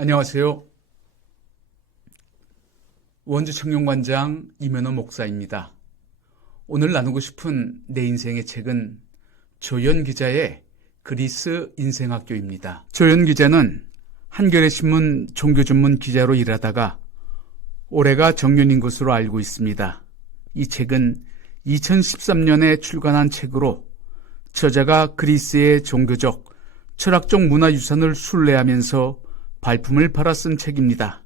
안녕하세요. 원주 청룡관장 이면호 목사입니다. 오늘 나누고 싶은 내 인생의 책은 조연 기자의 그리스 인생학교입니다. 조연 기자는 한겨레신문 종교전문 기자로 일하다가 올해가 정년인 것으로 알고 있습니다. 이 책은 2013년에 출간한 책으로 저자가 그리스의 종교적, 철학적 문화유산을 순례하면서 발품을 팔아 쓴 책입니다.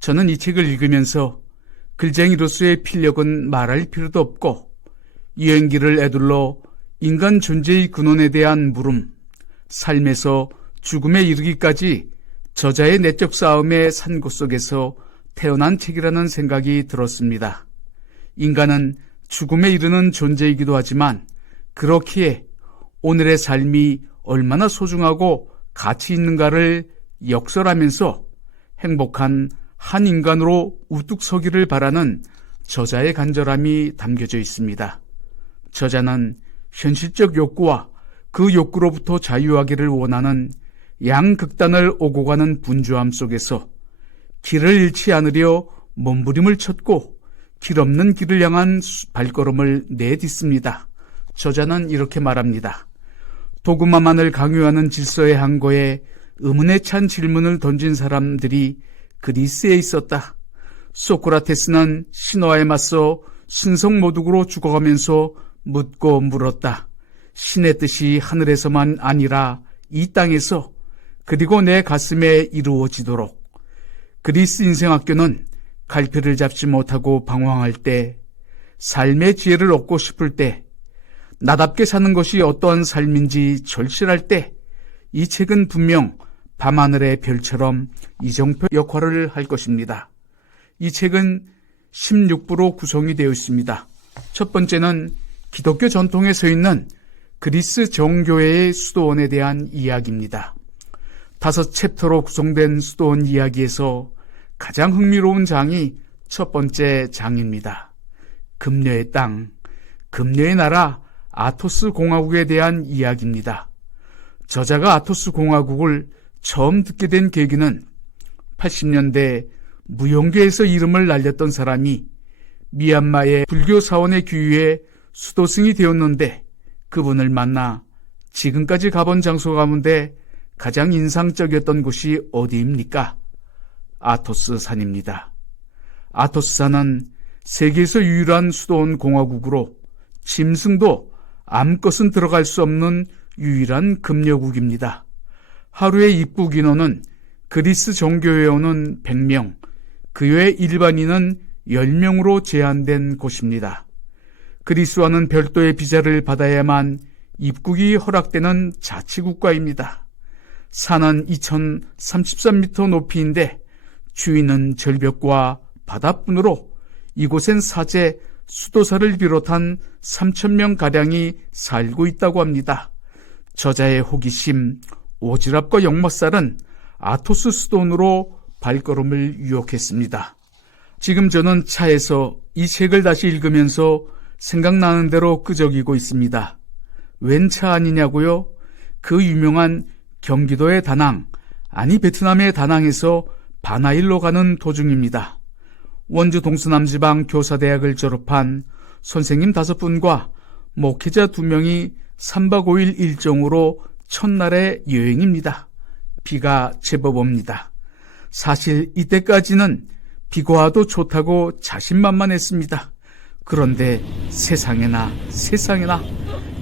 저는 이 책을 읽으면서 글쟁이로서의 필력은 말할 필요도 없고 여행기를 에둘러 인간 존재의 근원에 대한 물음, 삶에서 죽음에 이르기까지 저자의 내적 싸움의 산고 속에서 태어난 책이라는 생각이 들었습니다. 인간은 죽음에 이르는 존재이기도 하지만 그렇기에 오늘의 삶이 얼마나 소중하고 가치 있는가를 역설하면서 행복한 한 인간으로 우뚝 서기를 바라는 저자의 간절함이 담겨져 있습니다. 저자는 현실적 욕구와 그 욕구로부터 자유하기를 원하는 양극단을 오고 가는 분주함 속에서 길을 잃지 않으려 몸부림을 쳤고 길 없는 길을 향한 발걸음을 내딛습니다. 저자는 이렇게 말합니다. 도그마만을 강요하는 질서의 항거에 의문에 찬 질문을 던진 사람들이 그리스에 있었다. 소크라테스는 신화에 맞서 신성모독으로 죽어가면서 묻고 물었다. 신의 뜻이 하늘에서만 아니라 이 땅에서 그리고 내 가슴에 이루어지도록. 그리스 인생학교는 갈피를 잡지 못하고 방황할 때, 삶의 지혜를 얻고 싶을 때, 나답게 사는 것이 어떠한 삶인지 절실할 때 이 책은 분명 밤하늘의 별처럼 이정표 역할을 할 것입니다. 이 책은 16부로 구성이 되어 있습니다. 첫 번째는 기독교 전통에 서 있는 그리스 정교회의 수도원에 대한 이야기입니다. 5챕터로 구성된 수도원 이야기에서 가장 흥미로운 장이 첫 번째 장입니다. 금녀의 땅, 금녀의 나라 아토스 공화국에 대한 이야기입니다. 저자가 아토스 공화국을 처음 듣게 된 계기는 80년대 무용교에서 이름을 날렸던 사람이 미얀마의 불교 사원의 규유에 수도승이 되었는데 그분을 만나 지금까지 가본 장소 가운데 가장 인상적이었던 곳이 어디입니까? 아토스 산입니다. 아토스 산은 세계에서 유일한 수도원 공화국으로 짐승도 암컷은 들어갈 수 없는 유일한 금녀국입니다. 하루의 입국 인원은 그리스 정교회원은 100명, 그 외 일반인은 10명으로 제한된 곳입니다. 그리스와는 별도의 비자를 받아야만 입국이 허락되는 자치국가입니다. 산은 2033m 높이인데 주위는 절벽과 바다뿐으로 이곳엔 사제, 수도사를 비롯한 3,000명가량이 살고 있다고 합니다. 저자의 호기심, 오지랖과 역마살은 아토스 수도원으로 발걸음을 유혹했습니다. 지금 저는 차에서 이 책을 다시 읽으면서 생각나는 대로 끄적이고 있습니다. 웬 차 아니냐고요? 그 유명한 경기도의 다낭, 아니 베트남의 다낭에서 바나일로 가는 도중입니다. 원주 동서남지방 교사대학을 졸업한 선생님 5분과 목회자 2명이 3박 5일 일정으로 첫날의 여행입니다. 비가 제법 옵니다. 사실 이때까지는 비가 와도 좋다고 자신만만했습니다. 그런데 세상에나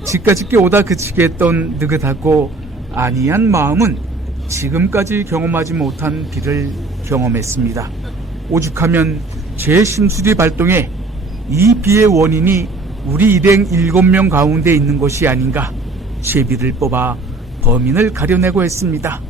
집까짓게 오다 그치게 했던 느긋하고 안이한 마음은 지금까지 경험하지 못한 비를 경험했습니다. 오죽하면 제 심술이 발동해 이 비의 원인이 우리 일행 7명 가운데 있는 것이 아닌가 제비를 뽑아 범인을 가려내고 했습니다.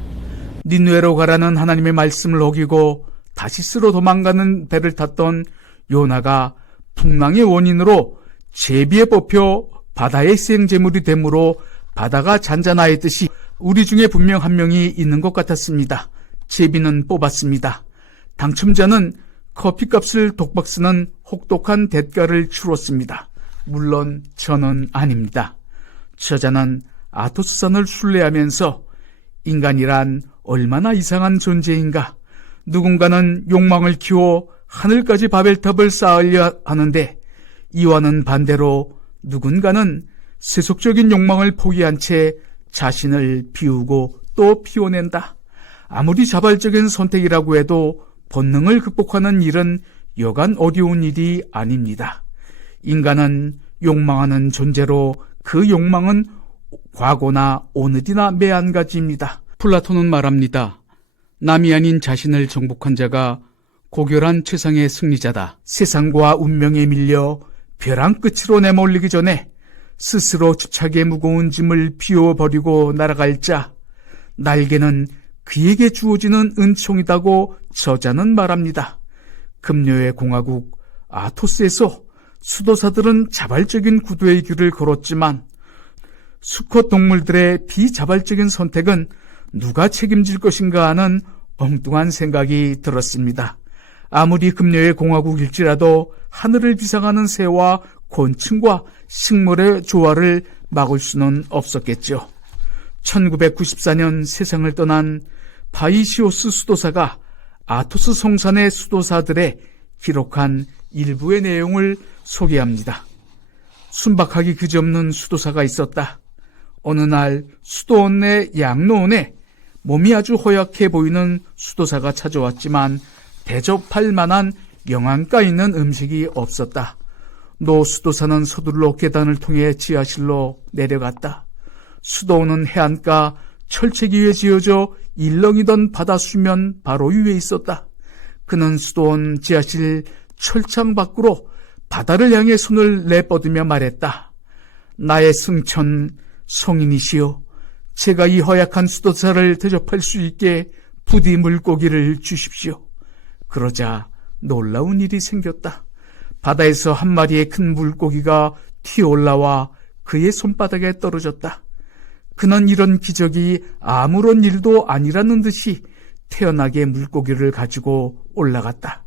니느웨로 가라는 하나님의 말씀을 어기고 다시스로 도망가는 배를 탔던 요나가 풍랑의 원인으로 제비에 뽑혀 바다의 희생제물이 되므로 바다가 잔잔하였듯이 우리 중에 분명 한 명이 있는 것 같았습니다. 제비는 뽑았습니다. 당첨자는 커피값을 독박 쓰는 혹독한 대가를 치렀습니다. 물론 저는 아닙니다. 저자는 아토스산을 순례하면서 인간이란 얼마나 이상한 존재인가. 누군가는 욕망을 키워 하늘까지 바벨탑을 쌓으려 하는데, 이와는 반대로 누군가는 세속적인 욕망을 포기한 채 자신을 비우고 또 피워낸다. 아무리 자발적인 선택이라고 해도 본능을 극복하는 일은 여간 어려운 일이 아닙니다. 인간은 욕망하는 존재로 그 욕망은 과거나 오늘이나 매한가지입니다. 플라톤은 말합니다. 남이 아닌 자신을 정복한 자가 고결한 최상의 승리자다. 세상과 운명에 밀려 벼랑 끝으로 내몰리기 전에 스스로 주착의 무거운 짐을 비워버리고 날아갈 자, 날개는 그에게 주어지는 은총이다고 저자는 말합니다. 금요의 공화국 아토스에서 수도사들은 자발적인 구도의 길을 걸었지만 수컷 동물들의 비자발적인 선택은 누가 책임질 것인가 하는 엉뚱한 생각이 들었습니다. 아무리 금요의 공화국일지라도 하늘을 비상하는 새와 곤충과 식물의 조화를 막을 수는 없었겠죠. 1994년 세상을 떠난 바이시오스 수도사가 아토스 성산의 수도사들의 기록한 일부의 내용을 소개합니다. 순박하기 그지없는 수도사가 있었다. 어느 날 수도원 내 양로원에 몸이 아주 허약해 보이는 수도사가 찾아왔지만 대접할 만한 영양가 있는 음식이 없었다. 노 수도사는 서둘러 계단을 통해 지하실로 내려갔다. 수도원은 해안가 철책 위에 지어져 일렁이던 바다 수면 바로 위에 있었다. 그는 수도원 지하실 철창 밖으로 바다를 향해 손을 내뻗으며 말했다. 나의 승천 성인이시여, 제가 이 허약한 수도사를 대접할 수 있게 부디 물고기를 주십시오. 그러자 놀라운 일이 생겼다. 바다에서 한 마리의 큰 물고기가 튀어올라와 그의 손바닥에 떨어졌다. 그는 이런 기적이 아무런 일도 아니라는 듯이 태연하게 물고기를 가지고 올라갔다.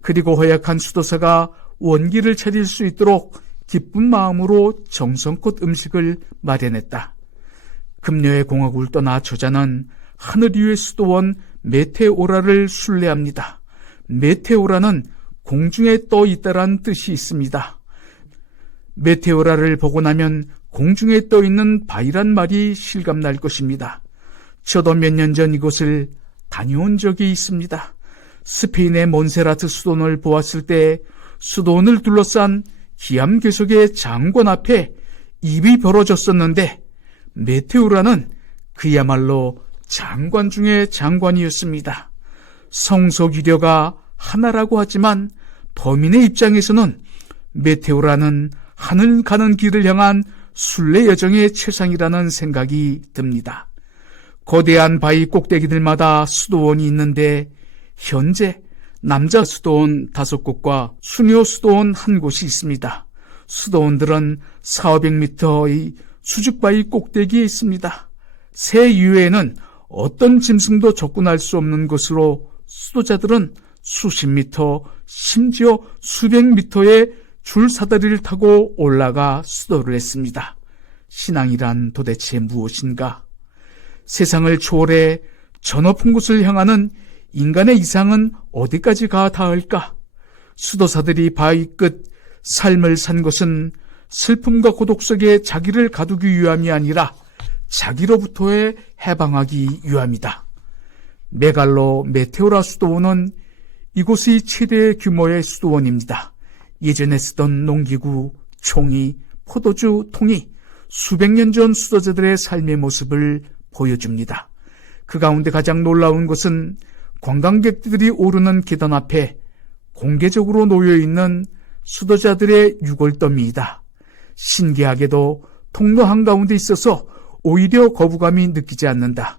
그리고 허약한 수도사가 원기를 차릴 수 있도록 기쁜 마음으로 정성껏 음식을 마련했다. 금요의 공화국을 떠나 저자는 하늘 위의 수도원 메테오라를 순례합니다. 메테오라는 공중에 떠 있다란 뜻이 있습니다. 메테오라를 보고 나면 공중에 떠 있는 바위란 말이 실감날 것입니다. 저도 몇 년 전 이곳을 다녀온 적이 있습니다. 스페인의 몬세라트 수도원을 보았을 때 수도원을 둘러싼 기암괴석의 장관 앞에 입이 벌어졌었는데, 메테오라는 그야말로 장관 중의 장관이었습니다. 성소 규례가 하나라고 하지만 범인의 입장에서는 메테오라는 하늘 가는 길을 향한 순례 여정의 최상이라는 생각이 듭니다. 거대한 바위 꼭대기들마다 수도원이 있는데 현재 남자 수도원 5곳과 수녀 수도원 1곳이 있습니다. 수도원들은 400~500m의 수직바위 꼭대기에 있습니다. 새 이외에는 어떤 짐승도 접근할 수 없는 곳으로 수도자들은 수십 미터, 심지어 수백 미터의 줄사다리를 타고 올라가 수도를 했습니다. 신앙이란 도대체 무엇인가? 세상을 초월해 저 높은 곳을 향하는 인간의 이상은 어디까지가 닿을까? 수도사들이 바위 끝 삶을 산 것은 슬픔과 고독 속에 자기를 가두기 위함이 아니라 자기로부터의 해방하기 위함이다. 메갈로 메테오라 수도원은 이곳의 최대 규모의 수도원입니다. 예전에 쓰던 농기구, 총이, 포도주, 통이 수백 년 전 수도자들의 삶의 모습을 보여줍니다. 그 가운데 가장 놀라운 것은 관광객들이 오르는 계단 앞에 공개적으로 놓여있는 수도자들의 유골더미이다. 신기하게도 통로 한가운데 있어서 오히려 거부감이 느끼지 않는다.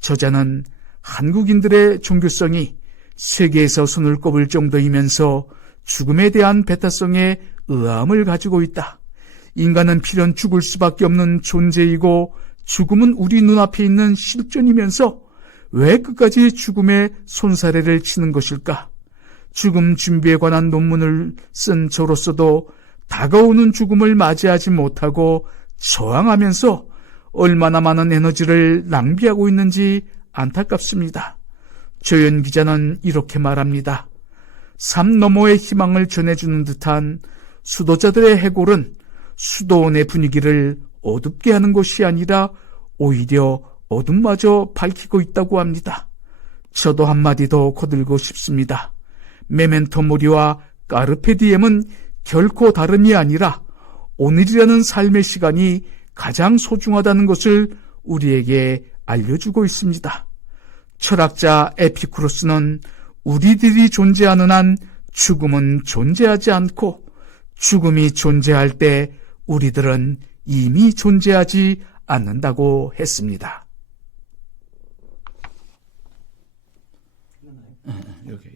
저자는 한국인들의 종교성이 세계에서 손을 꼽을 정도이면서 죽음에 대한 배타성에 의아함을 가지고 있다. 인간은 필연 죽을 수밖에 없는 존재이고 죽음은 우리 눈앞에 있는 실존이면서 왜 끝까지 죽음의 손사래를 치는 것일까? 죽음 준비에 관한 논문을 쓴 저로서도 다가오는 죽음을 맞이하지 못하고 저항하면서 얼마나 많은 에너지를 낭비하고 있는지 안타깝습니다. 조연 기자는 이렇게 말합니다. 삶 너머의 희망을 전해주는 듯한 수도자들의 해골은 수도원의 분위기를 어둡게 하는 것이 아니라 오히려 어둠마저 밝히고 있다고 합니다. 저도 한마디 더 거들고 싶습니다. 메멘토 모리와 까르페 디엠은 결코 다름이 아니라 오늘이라는 삶의 시간이 가장 소중하다는 것을 우리에게 알려주고 있습니다. 철학자 에피쿠로스는 우리들이 존재하는 한 죽음은 존재하지 않고 죽음이 존재할 때 우리들은 이미 존재하지 않는다고 했습니다. 여기.